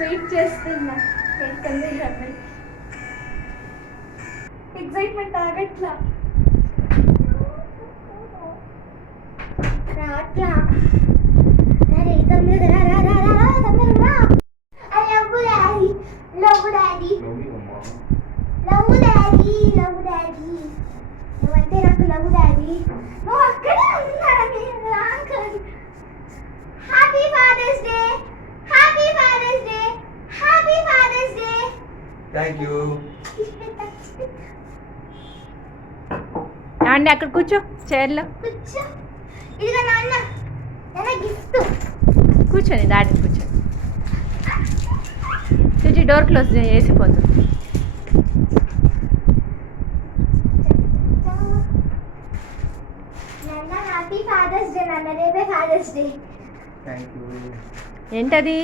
Wait చేస్తున్నా. Excitement ఆగట్లా. రాట్లా. అరే తొందరగా రా రా రా రా తొందరగా రా. I love daddy. Love daddy. Love daddy. Love daddy. నువ్వంటే నాకు లవ్ డాడీ. నువ్వు అక్కడే ఉన్నాను. Uncle happy Father's Day. Happy Father's Day. Happy Father's Day. Thank you. అండి అక్కడ కూర్చో చైర్లో కూర్చో. ఇదిగో నాన్న నా గిఫ్ట్. కూర్చొని దాడి కూర్చొని చూచి డోర్ క్లోజ్ చేసిపోతుంది. నాన్న హ్యాపీ ఫాదర్స్ డే. నాన్న రేపే ఫాదర్స్ డే. Thank you. ఏంటది?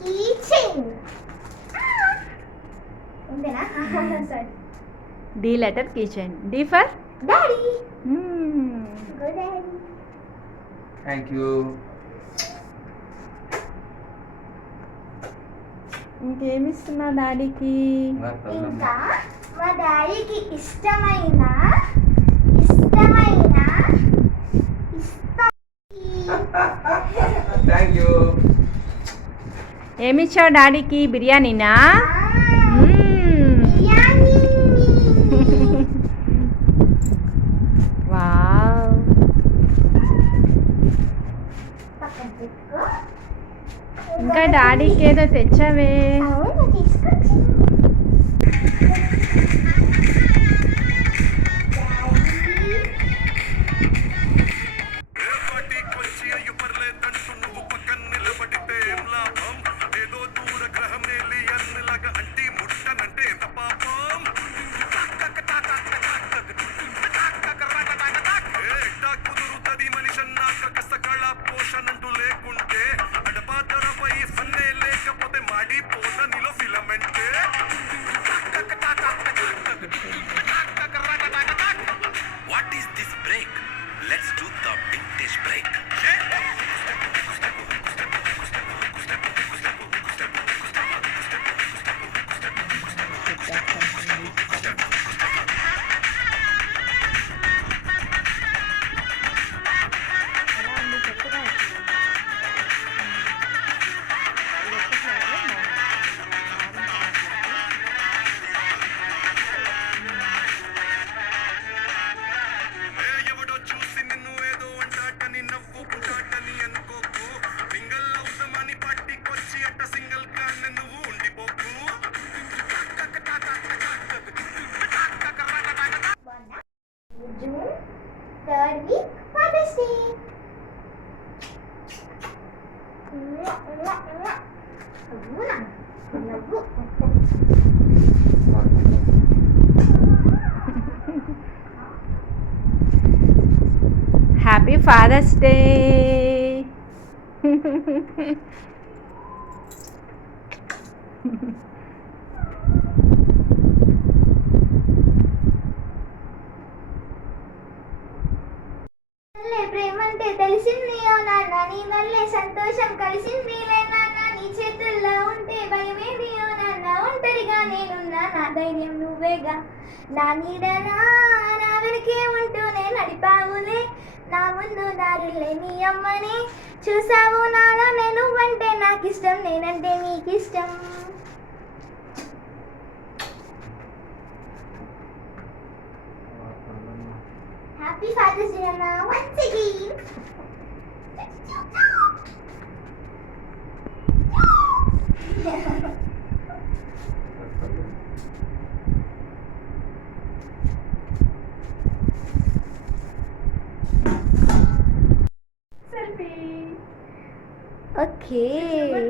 Key chain. ఉందేనా? సరే. D letter kitchen. D for daddy. Go daddy. Thank you. ఇంకేమిస్తున్నా డాడీకి? ఇంకా మా డాడీకి ఇష్టమైన ఇష్టమైన థ్యాంక్ యూ. ఏమిచ్చావు డాడీకి? బిర్యానీనా? బిర్యానీ. వావ్. పక్కన పెట్టుకో. ఇంకా డాడీకి ఏదో తెచ్చావే. అవును తీసుకొచ్చి. What is this break? Let's do the vintage break. June 3rd week Father's Day. Happy Father's Day. ప్రేమంటే తెలిసింది ఓ నాన్న, నీ వల్లే సంతోషం కలిసింది లే నాన్న, నీ చేతుల్లో ఉంటే భయమేది ఓ నాన్న, ఒంటరిగా నేనున్నా నా ధైర్యం నువ్వేగా, నా నీడనా నా వెనకే ఉంటూనే నడిపావులే, నా ముందు దారులే నీ అమ్మని చూసావు నాన్న, నేను అంటే నాకిష్టం, నేనంటే నీకిష్టం. Happy Father's Day, Anna, once again. Selfie. Okay.